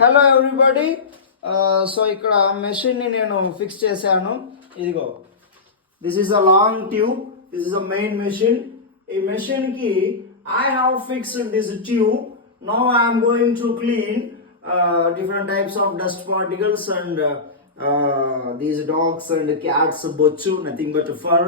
Hello everybody. So ఇక్కడ మెషిన్ని నేను fix చేశాను. ఇదిగో, this is a long tube, this is a main machine. ఈ మెషిన్కి I have fixed this tube. Now I'm going to clean different types of dust particles and these dogs and cats bocchu, nothing but fur,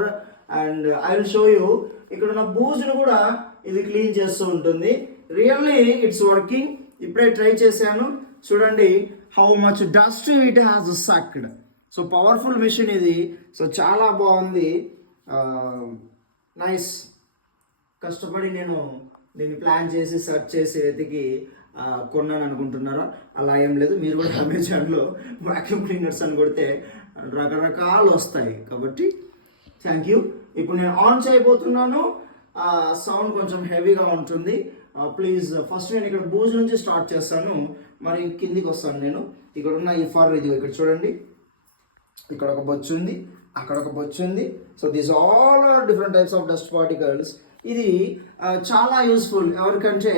and I will show you ఇక్కడ ఉన్న బూజును కూడా ఇది clean చేస్తూ ఉంటుంది. Really it's working. ఇప్పుడే try చేశాను, చూడండి how much dust it has sucked. So powerful machine ఇది. సో చాలా బాగుంది, నైస్. కష్టపడి నేను దీన్ని ప్లాన్ చేసి సెర్చ్ చేసి వెతికి కొన్నాను అనుకుంటున్నారా? అలా ఏం లేదు. మీరు కూడా అమెజాన్లో వాక్యూమ్ క్లీనర్స్ అని కొడితే రకరకాలు వస్తాయి. కాబట్టి థ్యాంక్ యూ. ఇప్పుడు నేను ఆన్ చేయబోతున్నాను. సౌండ్ కొంచెం హెవీగా ఉంటుంది. ప్లీజ్ ఫస్ట్ నేను ఇక్కడ బూజు నుంచి స్టార్ట్ చేస్తాను, మరి కిందికి వస్తాను నేను. ఇక్కడ ఉన్న ఈ ఫర్ ఇది ఇక్కడ చూడండి, ఇక్కడ ఒక బొచ్చు ఉంది, అక్కడ ఒక బొచ్చు ఉంది. So these all are different types of dust particles. ఇది చాలా యూస్ఫుల్. ఎవరికంటే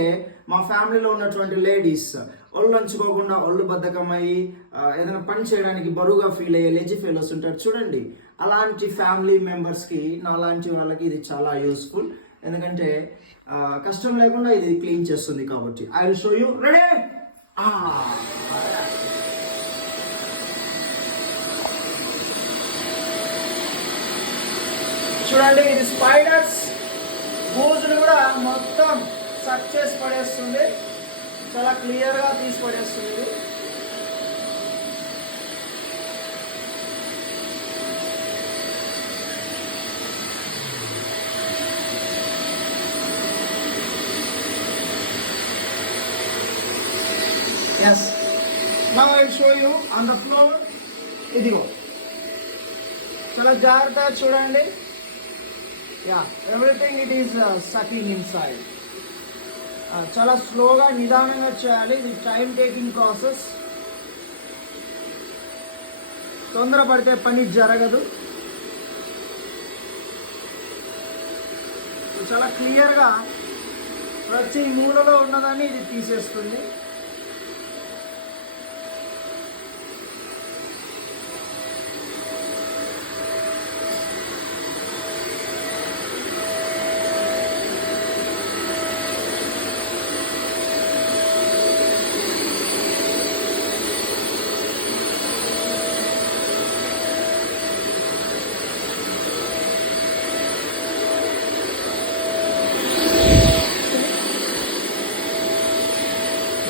మా ఫ్యామిలీలో ఉన్నటువంటి లేడీస్ ఒళ్ళు అంచుకోకుండా ఒళ్ళు బద్ధకమయ్యి ఏదైనా పని చేయడానికి బరువుగా ఫీల్ అయ్యే లేజీ ఫెలోస్ ఉంటారు చూడండి. అలాంటి ఫ్యామిలీ మెంబర్స్కి, నాలాంటి వాళ్ళకి ఇది చాలా యూస్ఫుల్. ఎందుకంటే కష్టం లేకుండా ఇది క్లీన్ చేస్తుంది. కాబట్టి I will show you. Ready? చూడండి, ఇది స్పైడర్స్ బూజును కూడా మొత్తం సక్ చేసి పడేస్తుంది. చాలా క్లియర్గా తీసి పడేస్తుంది. Yes. Now I will show you on the floor. ఇదిగో, చాలా జాగ్రత్తగా చూడండి. Everything it is sucking inside. చాలా స్లోగా నిదానంగా చేయాలి. ఇది టైం టేకింగ్ ప్రాసెస్. తొందరపడితే పని జరగదు. చాలా క్లియర్గా ప్రతి మూలలో ఉన్నదాన్ని ఇది తీసేస్తుంది.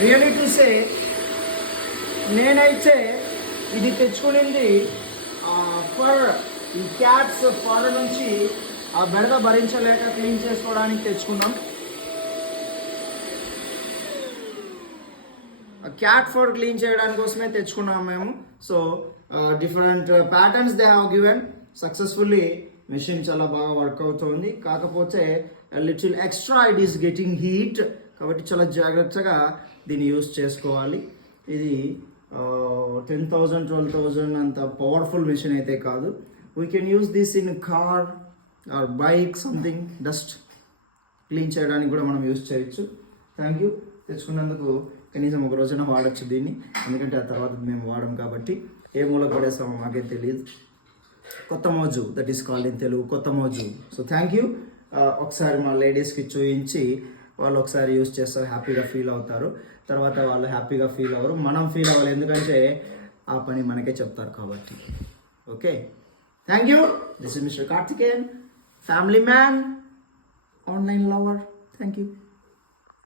రియలీ టు సే, నేనైతే ఇది తెచ్చుకునింది ఫర్ ఈ క్యాట్స్ ఫర్ నుంచి ఆ బెడద భరించలేక క్లీన్ చేసుకోవడానికి తెచ్చుకున్నాం. క్యాట్ ఫర్ క్లీన్ చేయడానికి కోసమే తెచ్చుకున్నాం మేము. So different patterns they have given. Successfully machine చాలా బాగా వర్క్ అవుతుంది. కాకపోతే little extra it is getting heat. కాబట్టి చాలా జాగ్రత్తగా దీన్ని యూస్ చేసుకోవాలి. ఇది 10,000 12,000 అంత పవర్ఫుల్ మెషిన్ అయితే కాదు. We can use this in car or bike, something dust clean చేయడానికి కూడా మనం యూస్ చేయొచ్చు. Thank you. తెచ్చుకున్నందుకు కనీసం ఒక రోజైనా వాడచ్చు దీన్ని. ఎందుకంటే ఆ తర్వాత మేము వాడడం కాబట్టి ఏ మూల పడేస్తామో మాకేం తెలియదు. కొత్త మోజు, that is called in Telugu కొత్త మోజు. So thank you. ఒకసారి మా లేడీస్కి చూపించి వాళ్ళు ఒకసారి యూస్ చేస్తారు, హ్యాపీగా ఫీల్ అవుతారు. తర్వాత వాళ్ళు హ్యాపీగా ఫీల్ అవ్వరు, మనం ఫీల్ అవ్వాలి. ఎందుకంటే ఆ పని మనకే చెప్తారు కాబట్టి. Okay, thank you. This is mister Karthikeyan, family man, online lover. Thank you.